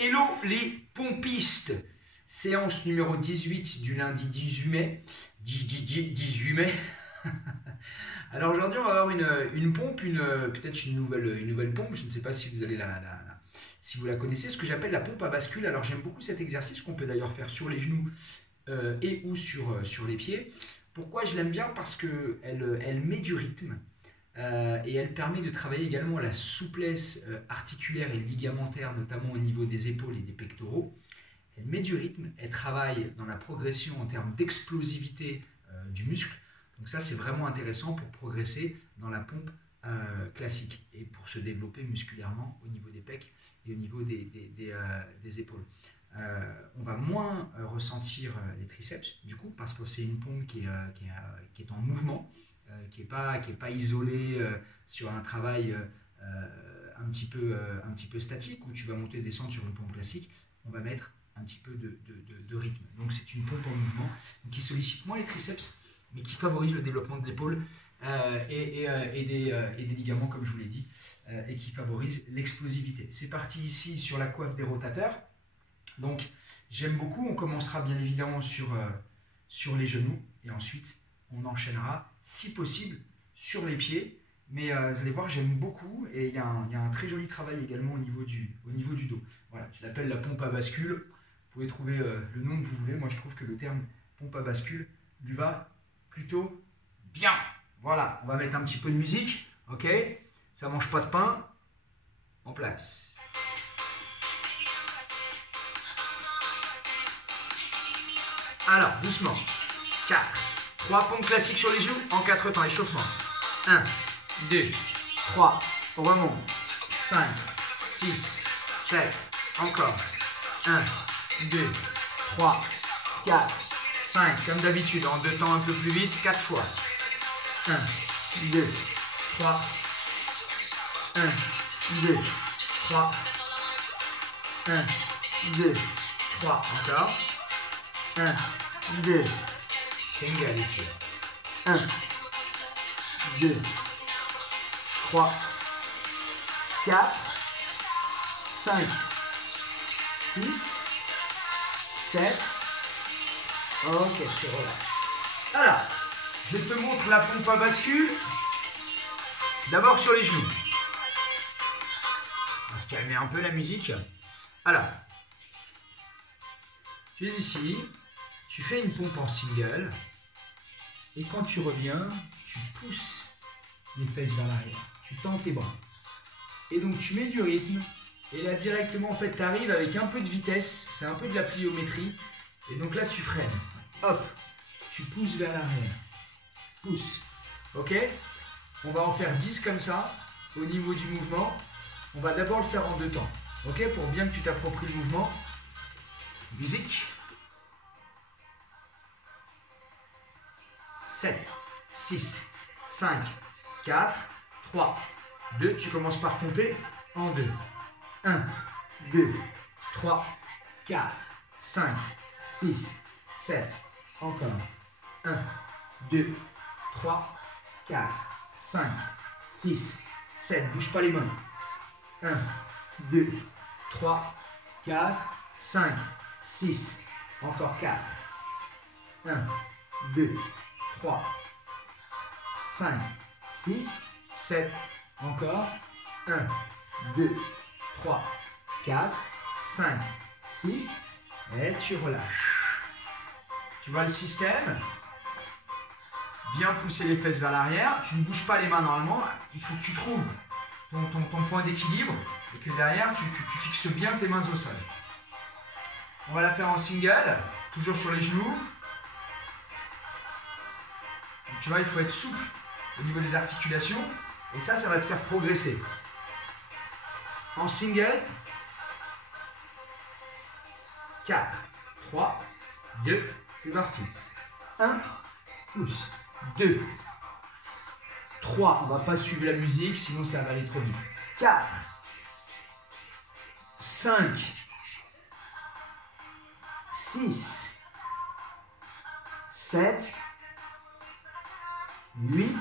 Hello les pompistes, séance numéro 18 du lundi 18 mai. 18 mai. Alors aujourd'hui on va avoir une pompe, peut-être une nouvelle pompe, je ne sais pas si vous allez si vous la connaissez, ce que j'appelle la pompe à bascule. Alors j'aime beaucoup cet exercice qu'on peut d'ailleurs faire sur les genoux et ou sur les pieds. Pourquoi je l'aime bien? Parce qu'elle met du rythme. Et elle permet de travailler également la souplesse articulaire et ligamentaire, notamment au niveau des épaules et des pectoraux. Elle met du rythme, elle travaille dans la progression en termes d'explosivité du muscle. Donc ça, c'est vraiment intéressant pour progresser dans la pompe classique et pour se développer musculairement au niveau des pecs et au niveau des épaules. On va moins ressentir les triceps, du coup, parce que c'est une pompe qui est en mouvement. Qui n'est pas isolé sur un travail un petit peu statique où tu vas monter et descendre sur une pompe classique. On va mettre un petit peu de rythme. Donc c'est une pompe en mouvement qui sollicite moins les triceps, mais qui favorise le développement de l'épaule et des ligaments, comme je vous l'ai dit, et qui favorise l'explosivité. C'est parti ici sur la coiffe des rotateurs. Donc j'aime beaucoup. On commencera bien évidemment sur les genoux et ensuite on enchaînera, si possible, sur les pieds. Mais vous allez voir, j'aime beaucoup. Et il y a un très joli travail également au niveau du dos. Voilà, je l'appelle la pompe à bascule. Vous pouvez trouver le nom que vous voulez. Moi, je trouve que le terme pompe à bascule lui va plutôt bien. Voilà, on va mettre un petit peu de musique. Ok, ça mange pas de pain. En place. Alors, doucement. 4. 3 pompes classiques sur les genoux en 4 temps. Échauffement. 1, 2, 3. On remonte. 5, 6, 7. Encore. 1, 2, 3, 4, 5. Comme d'habitude, en 2 temps un peu plus vite. 4 fois. 1, 2, 3. 1, 2, 3. 1, 2, 3. Encore. 1, 2. Single ici. 1, 2, 3, 4, 5, 6, 7. Ok, tu relâches. Alors, je te montre la pompe à bascule. D'abord sur les genoux. On va se calmer un peu la musique. Alors, tu es ici. Tu fais une pompe en single et quand tu reviens, tu pousses les fesses vers l'arrière. Tu tends tes bras. Et donc tu mets du rythme et là directement en fait tu arrives avec un peu de vitesse, c'est un peu de la pliométrie. Et donc là tu freines. Hop, tu pousses vers l'arrière. Pousse. Ok? On va en faire 10 comme ça au niveau du mouvement. On va d'abord le faire en 2 temps. Ok? Pour bien que tu t'appropries le mouvement. Musique. 7, 6, 5, 4, 3, 2. Tu commences par pomper en 2. 1, 2, 3, 4, 5, 6, 7. Encore. 1, 2, 3, 4, 5, 6, 7. Bouge pas les mains. 1, 2, 3, 4, 5, 6. Encore 4. 1, 2, 3, 5, 6, 7, encore, 1, 2, 3, 4, 5, 6, et tu relâches. Tu vois le système? Bien pousser les fesses vers l'arrière, tu ne bouges pas les mains normalement, il faut que tu trouves ton point d'équilibre et que derrière tu fixes bien tes mains au sol. On va la faire en single, toujours sur les genoux. Tu vois, il faut être souple au niveau des articulations et ça va te faire progresser. En single, 4, 3, 2, c'est parti. 1, pousse. 2, 3, on ne va pas suivre la musique, sinon ça va aller trop vite. 4, 5, 6, 7, 8,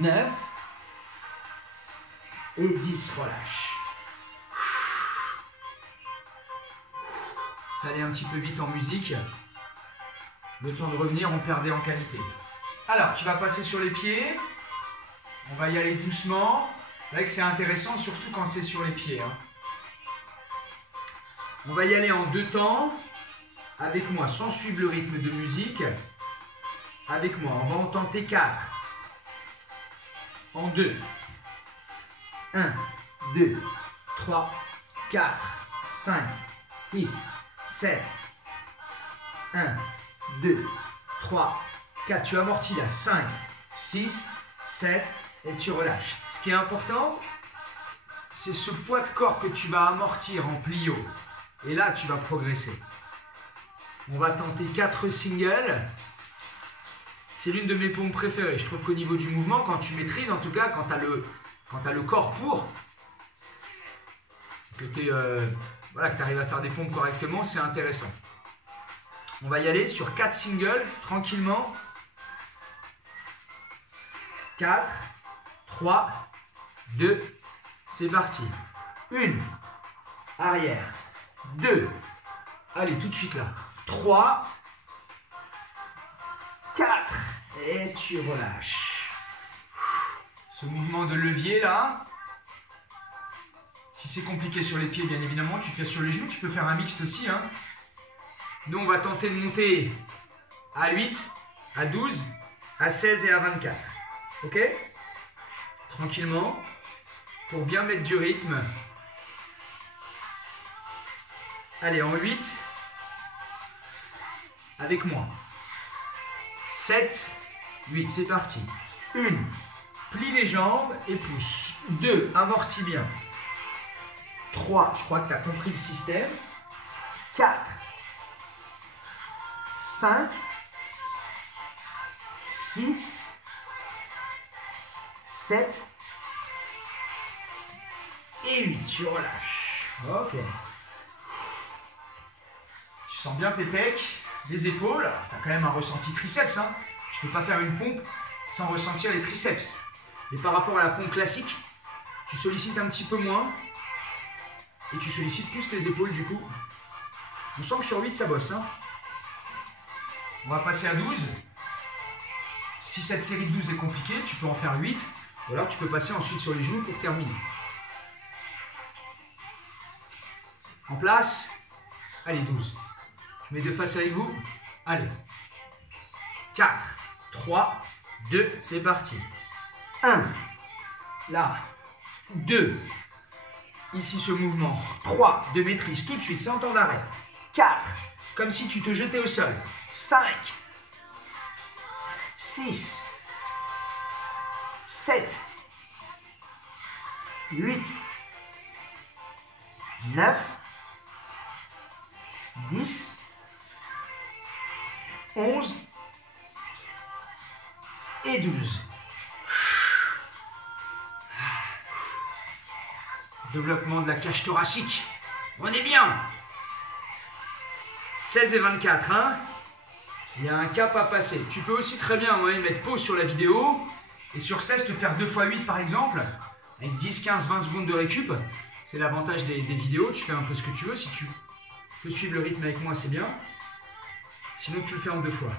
9 et 10, relâche. Ça allait un petit peu vite en musique. Le temps de revenir, on perdait en qualité. Alors, tu vas passer sur les pieds. On va y aller doucement. C'est vrai que c'est intéressant, surtout quand c'est sur les pieds. Hein. On va y aller en 2 temps. Avec moi, sans suivre le rythme de musique. Avec moi, on va en tenter 4. En 2. 1, 2, 3, 4, 5, 6, 7. 1, 2, 3, 4. Tu amortis là. 5, 6, 7 et tu relâches. Ce qui est important, c'est ce poids de corps que tu vas amortir en plio. Et là, tu vas progresser. On va tenter 4 singles. C'est l'une de mes pompes préférées. Je trouve qu'au niveau du mouvement, quand tu maîtrises, en tout cas, quand tu as le corps pour, que tu arrives à faire des pompes correctement, c'est intéressant. On va y aller sur 4 singles, tranquillement. 4, 3, 2, c'est parti. 1, arrière. 2, allez, tout de suite là. 3, 4, et tu relâches. Ce mouvement de levier là, si c'est compliqué sur les pieds, bien évidemment, tu fais sur les genoux, tu peux faire un mixte aussi. Hein. Nous, on va tenter de monter à 8, à 12, à 16 et à 24. Ok? Tranquillement, pour bien mettre du rythme. Allez, en 8, avec moi. 7, 8, c'est parti. 1, plie les jambes et pousse. 2, amortis bien. 3, je crois que tu as compris le système. 4, 5, 6, 7 et 8. Tu relâches. Ok. Tu sens bien tes pecs, les épaules. Tu as quand même un ressenti triceps. Hein. Tu ne peux pas faire une pompe sans ressentir les triceps. Et par rapport à la pompe classique, tu sollicites un petit peu moins. Et tu sollicites plus tes épaules du coup. On sent que sur 8, ça bosse. Hein. On va passer à 12. Si cette série de 12 est compliquée, tu peux en faire 8. Ou alors tu peux passer ensuite sur les genoux pour terminer. En place. Allez, 12. Je mets 2 faces avec vous. Allez. 4, 3, 2, c'est parti. 1. Là. 2. Ici ce mouvement. 3. De maîtrise tout de suite, sans temps d'arrêt. 4. Comme si tu te jetais au sol. 5. 6. 7. 8. 9. 10. 11. Et 12. Développement de la cage thoracique. On est bien. 16 et 24. Hein. Il y a un cap à passer. Tu peux aussi très bien mettre pause sur la vidéo. Et sur 16, te faire 2 x 8 par exemple. Avec 10, 15, 20 secondes de récup. C'est l'avantage des vidéos. Tu fais un peu ce que tu veux. Si tu peux suivre le rythme avec moi, c'est bien. Sinon, tu le fais en 2 fois.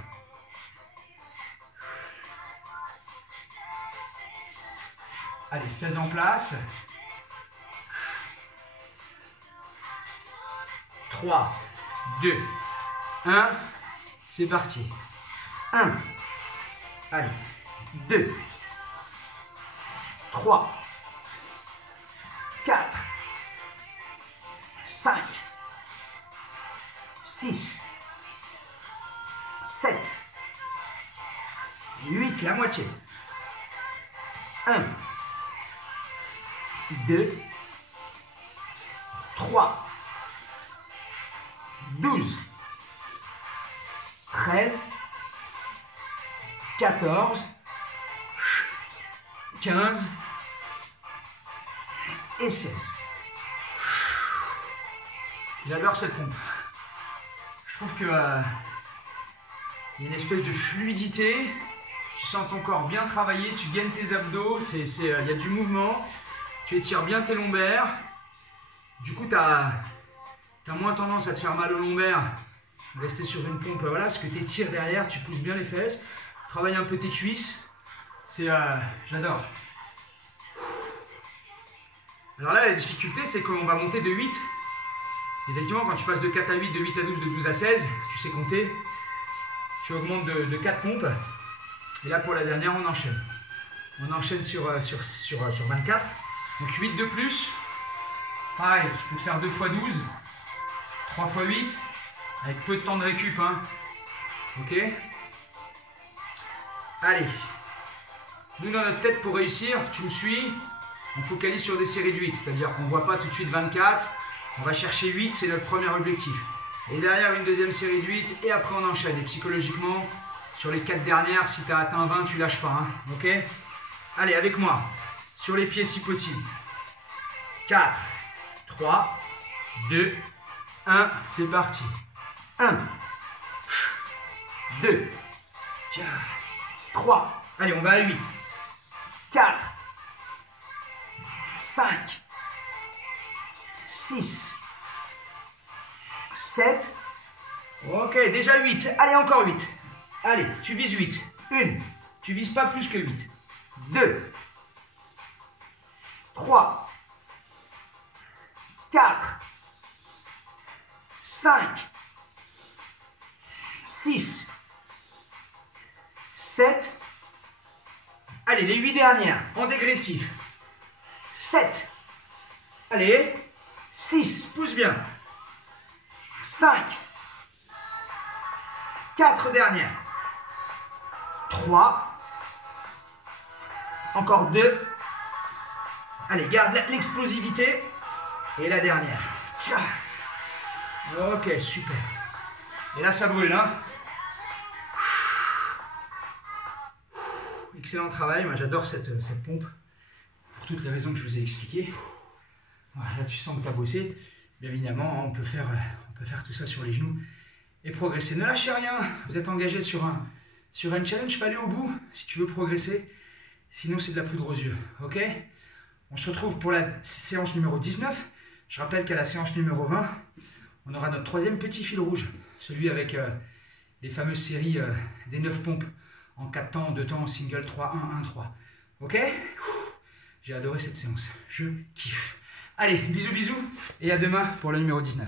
Allez, 16 en place. 3, 2, 1. C'est parti. 1. Allez. 2. 3. 4. 5. 6. 7. 8. La moitié. 1. 2. 3. 12, 13, 14, 15 et 16. J'adore cette pompe. Je trouve que y a une espèce de fluidité. Tu sens ton corps bien travailler, tu gagnes tes abdos, il y a du mouvement. Tu étires bien tes lombaires. Du coup, tu as tu as moins tendance à te faire mal au lombaire, rester sur une pompe, voilà, parce que tu étires derrière, tu pousses bien les fesses, travaille un peu tes cuisses, c'est, j'adore. Alors là, la difficulté, c'est qu'on va monter de 8. Effectivement, quand tu passes de 4 à 8, de 8 à 12, de 12 à 16, tu sais compter, tu augmentes de 4 pompes, et là, pour la dernière, on enchaîne. On enchaîne sur 24, donc 8 de plus. Pareil, tu peux te faire 2 x 12, 3 x 8, avec peu de temps de récup, hein. Ok? Allez. Nous, dans notre tête, pour réussir, tu me suis, on focalise sur des séries de 8, c'est-à-dire qu'on ne voit pas tout de suite 24, on va chercher 8, c'est notre premier objectif. Et derrière, une deuxième série de 8, et après, on enchaîne. Et psychologiquement, sur les 4 dernières, si tu as atteint 20, tu lâches pas, hein. Ok? Allez, avec moi, sur les pieds si possible. 4, 3, 2, 1, c'est parti. 1, 2, 3, allez, on va à 8, 4, 5, 6, 7, ok, déjà 8, allez, encore 8, allez, tu vises 8, 1, tu vises pas plus que 8, 2, 3, 4, 5, 6, 7, allez, les 8 dernières, en dégressif, 7, allez, 6, pousse bien, 5, 4 dernières, 3, encore 2, allez, garde l'explosivité, et la dernière, ok, super, et là ça brûle, hein. Excellent travail, moi j'adore cette pompe, pour toutes les raisons que je vous ai expliquées. Voilà, là tu sens que tu as bossé, bien évidemment on peut faire tout ça sur les genoux et progresser. Ne lâchez rien, vous êtes engagé sur un challenge, il faut aller au bout si tu veux progresser, sinon c'est de la poudre aux yeux, ok? On se retrouve pour la séance numéro 19, je rappelle qu'à la séance numéro 20, on aura notre troisième petit fil rouge, celui avec les fameuses séries des 9 pompes, en 4 temps, 2 temps, single, 3, 1, 1, 3. Ok? J'ai adoré cette séance. Je kiffe. Allez, bisous, bisous. Et à demain pour le numéro 19.